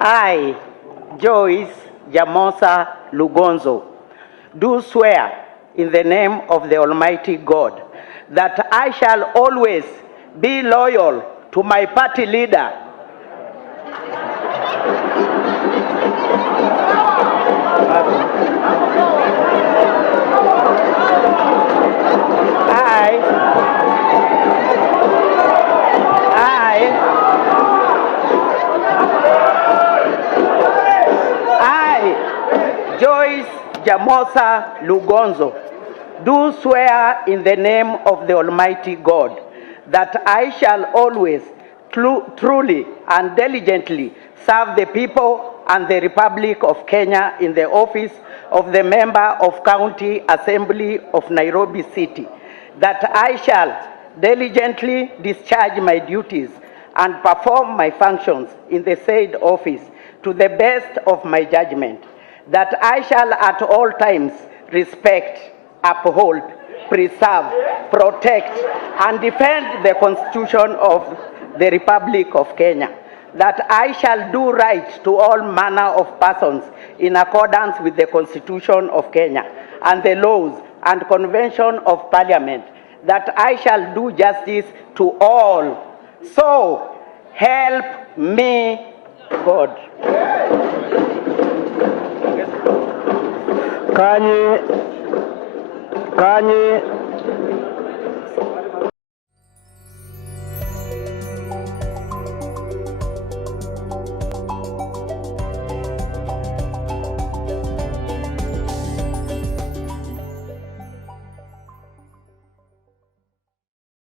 I, Joyce Jamosa Lugonzo, do swear in the name of the Almighty God that I shall always be loyal to my party leader, I, Joyce Jamosa Lugonzo, do swear in the name of the Almighty God that I shall always truly and diligently serve the people and the Republic of Kenya in the office of the Member of County Assembly of Nairobi City, that I shall diligently discharge my duties and perform my functions in the said office to the best of my judgment, that I shall at all times respect, uphold, preserve, protect, and defend the Constitution of the Republic of Kenya, that I shall do right to all manner of persons in accordance with the Constitution of Kenya and the laws and Convention of Parliament, that I shall do justice to all. So help me God. Kanye